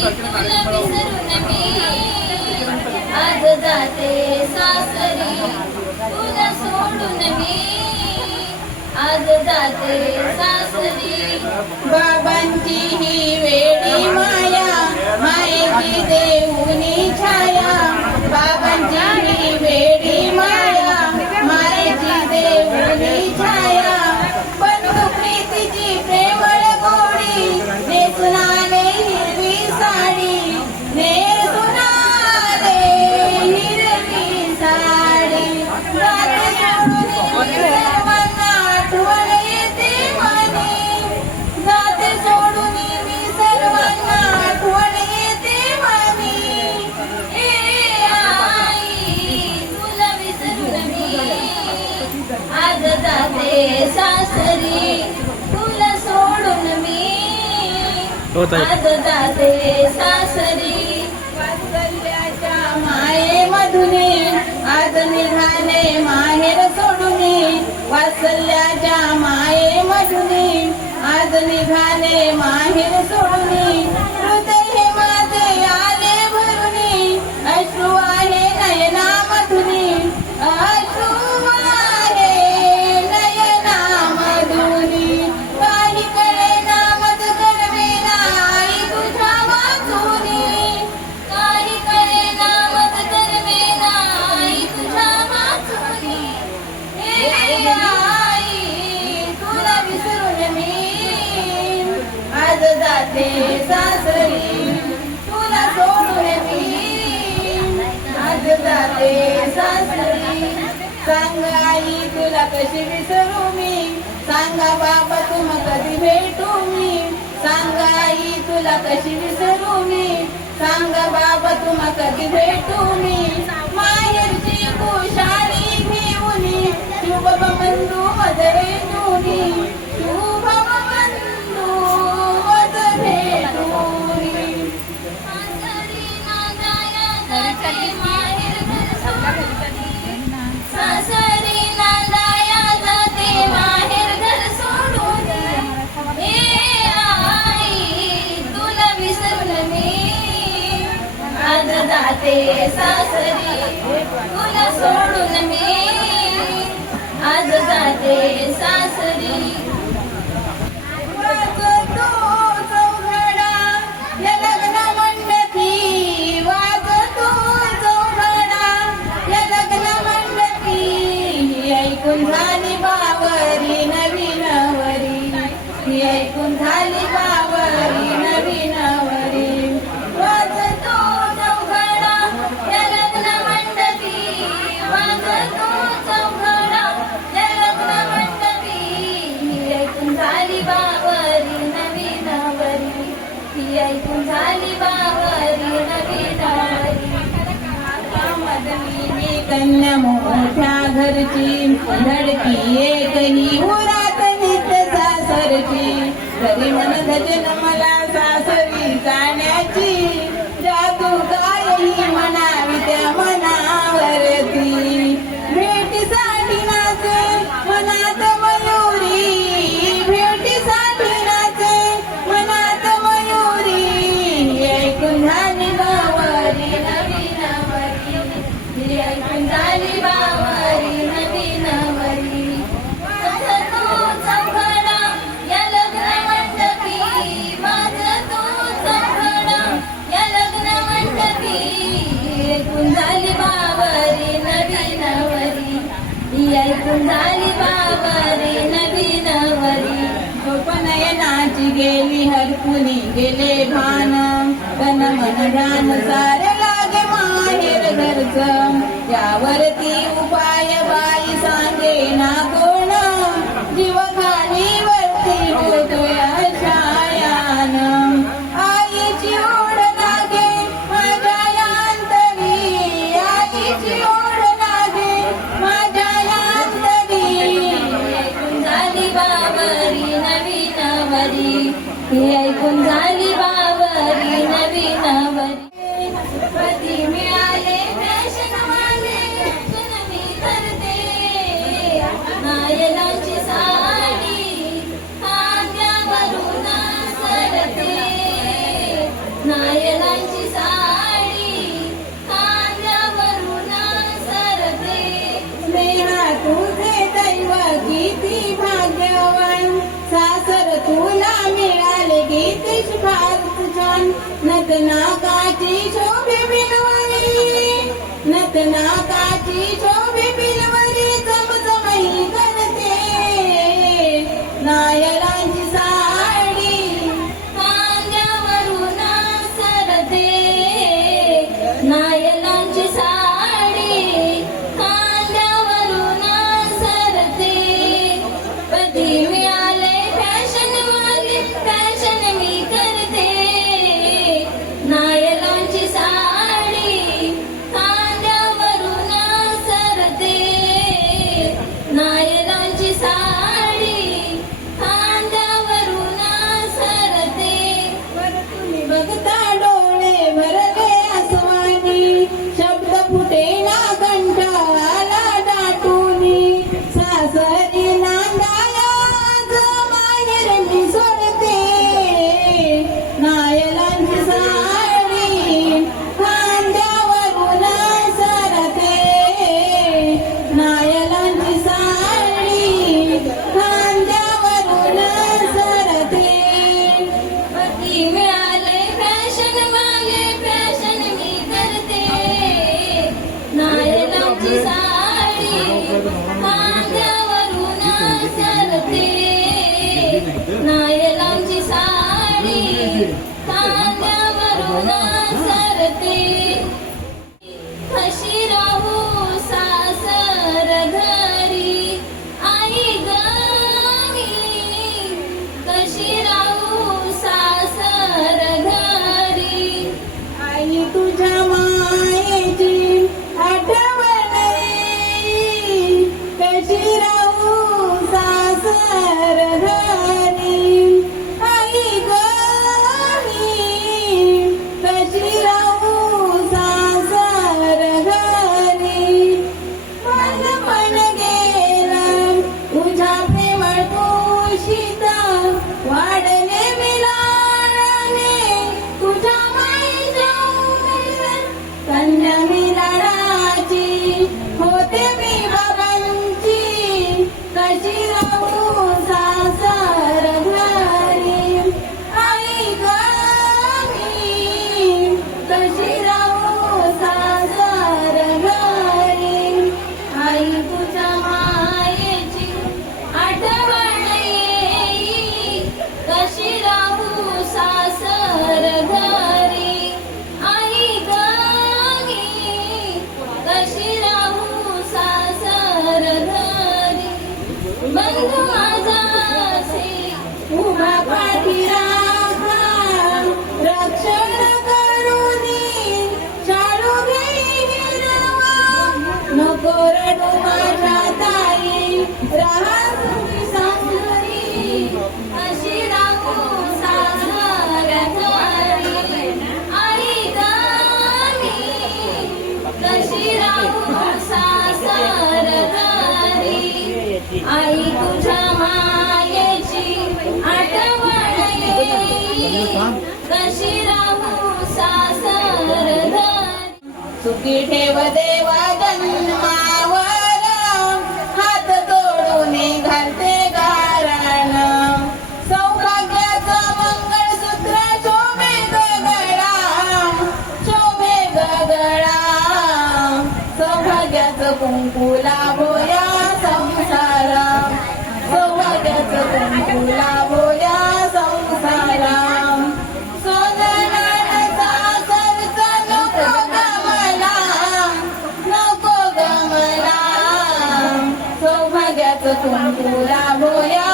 तुला विसरून मी आज जाते सासरी तुला सोडून मी आज जाते सासरी बाबांची ही वेडी माया मायेची देऊनी छाया बाबांची ही वेडी माया मायेची देऊनी छाया बंधू प्रीतीची प्रेमळ गोडी नेसून आले हिरवी साडी नेसून आले हिरवी साडी जाते सोडून सर्वांना आठवण येते मनी जाते सोडून मी सर्वांना आठवण येते मनी ए आई तुला विसरून मी आज जाते सासरी तुला सोडून मी आज जाते सासरी वात्सल्याच्या मायेमधुनी आज निघाले माहेर सोडूनी वात्सल्याच्या मायेमधुनी आज निघाले माहेर सोडूनी हृदय हे माझे आले भरुनी अश्रू आहे नयनामधुनी अश्रू आहे नयनामधुनी काही कळेना मज गरवेना आई तुझ्या वाचुनी काही कळेना मत करवेना आई तुझ्या वाचुनी ए आई तुला विसरून मी आज जाते सासरी तुला सोडून मी आज जाते सासरी सांग आई तुला कशी विसरू मी सांगा बाबा तुम कधी भेटू मी सांग आई तुला कशी विसरू मी सांगा बाबा तुम कधी भेटू मी माहेरची कुशाली घेऊनी शुभ बंधू मज भेटूनी शुभ बंधू मज भेटूनी सासरी ना जाया जाते माहेर घर सोडून सासरी ना जाया जाते माहेर घर सोडून ए आई तुला विसरून मी आज जाते सासरी तुला सोडून मी आज जाते सासरी वाजतो चौघडा या लग्न मंडपी वाजतो चौघडा या लग्न मंडपी ही ऐकून झाली बावरी नवीन वरी ही ऐकून झाली बावरी नवीन वरी वाजतो चौघडा या लग्न मंडपी वाजतो चौघडा या लग्न मंडपी ही ऐकून झाली बावरी नवीन वरी ही ऐकून झाली बावरी नवीन वरी मदनी मी कन्या मोठ्या घरची धडकी एकही उरात नित्य सासरची घरी म्हणत मला सासरी जाण्याची जादू गायही म्हणावी त्या मनावरती भेटीसाठी नाचे मनात मयुरी भेटीसाठी नाचे मनात मयुरी ऐकून झाली बावरी नवीन वरी ही ऐकून झाली बावरी नवीन वरी वाजतो चौघडा या लग्न मंडपी वाजतो चौघडा या लग्न मंडपी ही ऐकून झाली बावरी नवीन वरी ही ऐकून झाली बावरी नवीन वरी नयनाची गेली हरपुनी गेले भान तन मन ध्यान सारे लागे माहेर घरचं यावरती उपाय बाई सांगे ना कोण जीव खाली वरती होतोय छायान आईची ओढ लागे माझ्या अंतरी आईची ओढ लागे माझ्या अंतरी ऐकून झाली बावरी नवीन वरी ही ऐकून झाली बावरी नवीन वरी पती मिळाले फॅशनवाले मी करते नायलांची साडी खांद्यावरून सरते. स्नेहा तुझे दैव किती भाग्यवान, सासर तुला मिळाले किती फार छान. नतनाकाची शोभे बिलवरी, नतनाकाची शोभे बिलवरी चमचमही करते. नायरांची साडी खांद्यावरून सरते. नायलांची साडी खांद्यावरून सरते. कधी मिळाले फॅशन वाले फॅशन मी करते. नायलांची साडी खांद्यावरून सरते. नायलांची साडी खांद्यावरून सरते. तुम्ही बघता डोळे भरले आसमानी, शब्द फुटेना कंठाला दाटूनी. सासरी नांदाया माहेर मी सोडते. नायलांची साडी खांद्यावरून सरते. नायलांची साडी खांद्यावरून सरते. पती मिळाले फॅशन वाले फॅशन मी करते. नायलांची साडी खांद्यावरून सरते. नायलांची साडी खांद्यावरून सरते. कशी राहू सासर घरी आई गणी. कशी राहू सासर घरी. आई तुझ्या मायेची आठवण येई, कशी राहू सासर घरी. आई गणी कशी राहू सासर घरी. मन गेला तुझ्या प्रेमळ तुळशीचा, वाढले मिलाने तुझ्या माईच्या उमेदीत. कन्या मिलानाची होते मी बाबांची, कशी राहू सासर घरी. आई गणी कशी राहू सासर घरी. आई तुझ्या मायेची आठवण येई, कशी राहू सासर घरी. आई गणी कशी राहू सासर घरी. बंधू माझा असे उभा पाठी राखा, रक्षण करूनी शाळू घेई हिरवा. नको रडू माझ्या ताई, राहा तुम्ही सासरी. कशी राहू सासर घरी. आई गणी कशी राहू सासर घरी. आई तुझ्या मायेची आठवण येई, कशी राहू सासर घरी. सुखी ठेव देवा जन्मावर, हात जोडून घालते गारण. सौभाग्याचं मंगळसूत्र शोभे गगळा, शोभे गगळा. सौभाग्याचं कुंकू लाभोया संसारा, सौभाग्याचं कुंकू लाभोया संसारा. सोनराचा सरचा नको गमला, नको गमला. सौभाग्याचं कुंकू लाभोया